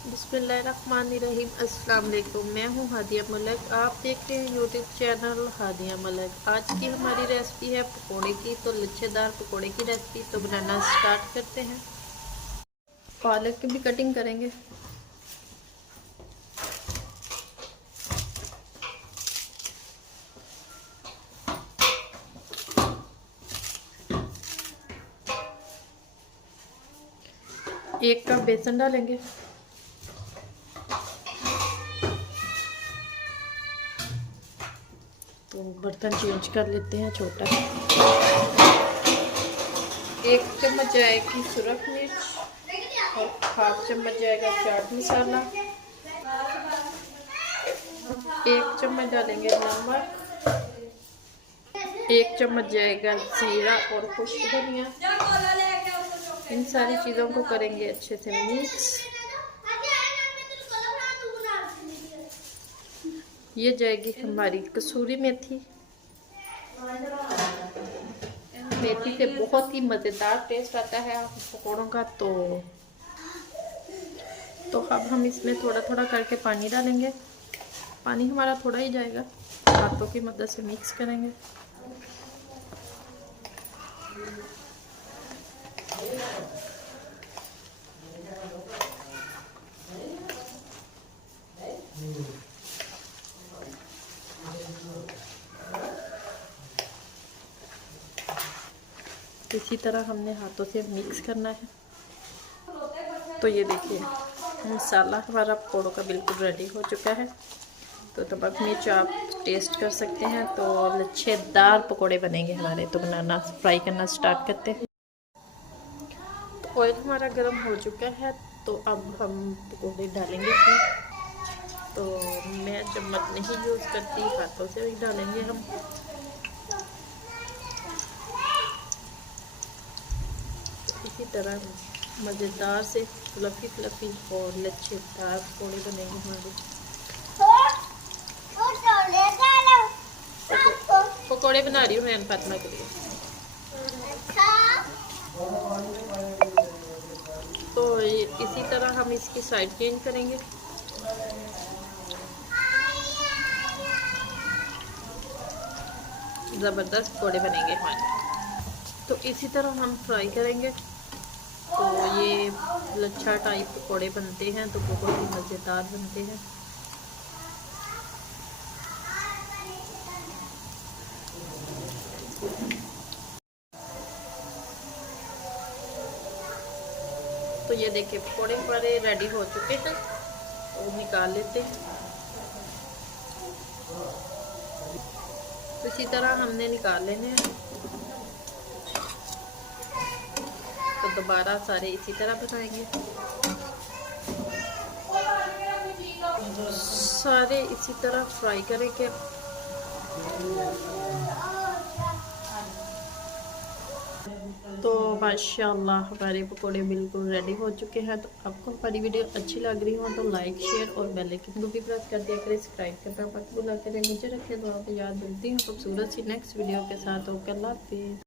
बिस्मिल्लाहिर्रहमानिर्रहीम। अस्सलाम वालेकुम। मैं हूँ हादिया मलिक, आप देख रहे हैं यूट्यूब चैनल हादिया मलिक। आज की हमारी रेसिपी है पकोड़े की। तो लच्छेदार पकोड़े की रेसिपी तो बनाना स्टार्ट करते हैं। पालक की भी कटिंग करेंगे। एक कप बेसन डालेंगे। तो बर्तन चेंज कर लेते हैं, छोटा है। 1 चम्मच जाएगी सुरख मिर्च और 1/2 चम्मच जाएगा चाट मसाला। 1 चम्मच डालेंगे नमक। 1 चम्मच जाएगा जीरा और खुश्क धनिया। इन सारी चीज़ों को करेंगे अच्छे से मिक्स। ये जाएगी हमारी कसूरी मेथी। मेथी से बहुत ही मज़ेदार टेस्ट आता है पकौड़ों का। तो अब हम इसमें थोड़ा थोड़ा करके पानी डालेंगे। पानी हमारा थोड़ा ही जाएगा, हाथों की मदद से मिक्स करेंगे। इसी तरह हमने हाथों से मिक्स करना है। तो ये देखिए मसाला हमारा पकौड़ों का बिल्कुल रेडी हो चुका है। तो नमक मिर्च आप टेस्ट कर सकते हैं। तो लच्छेदार पकौड़े बनेंगे हमारे। तो बनाना फ्राई करना स्टार्ट करते हैं। तो ऑयल हमारा गर्म हो चुका है। तो अब हम पकौड़े डालेंगे इसमें। तो मैं चम्मच नहीं यूज़ करती, हाथों से ही डालेंगे हम। इसी तरह मज़ेदार से फ्लफ़ी फ्लफ़ी और लच्छेदार पकौड़े बनेंगे हमारे। पकौड़े बना रही हूँ मैं फातिमा के लिए। तो इसी तरह हम इसकी साइड चेंज करेंगे। ज़बरदस्त पकौड़े बनेंगे हमारे। तो इसी तरह हम फ्राई करेंगे। तो ये लच्छा टाइप पकौड़े बनते हैं, तो बहुत ही मज़ेदार बनते हैं। तो ये देखिए पकौड़े हमारे रेडी हो चुके हैं। तो निकाल लेते हैं। तो इसी तरह हमने निकाल लेने हैं। तो दोबारा सारे इसी तरह बनाएंगे। सारे इसी तरह फ्राई करेंगे। तो माशाल्लाह हमारे पकोड़े बिल्कुल रेडी हो चुके हैं। तो आपको हमारी वीडियो अच्छी लग रही हो तो लाइक शेयर और बेल आइकन को भी प्रेस कर दिया करें। सब्सक्राइब करना मत भूला करें। मुझे रखें दुआ में याद। मिलती हूँ खूबसूरत सी नेक्स्ट वीडियो के साथ। ओके, अल्लाह हाफिज़।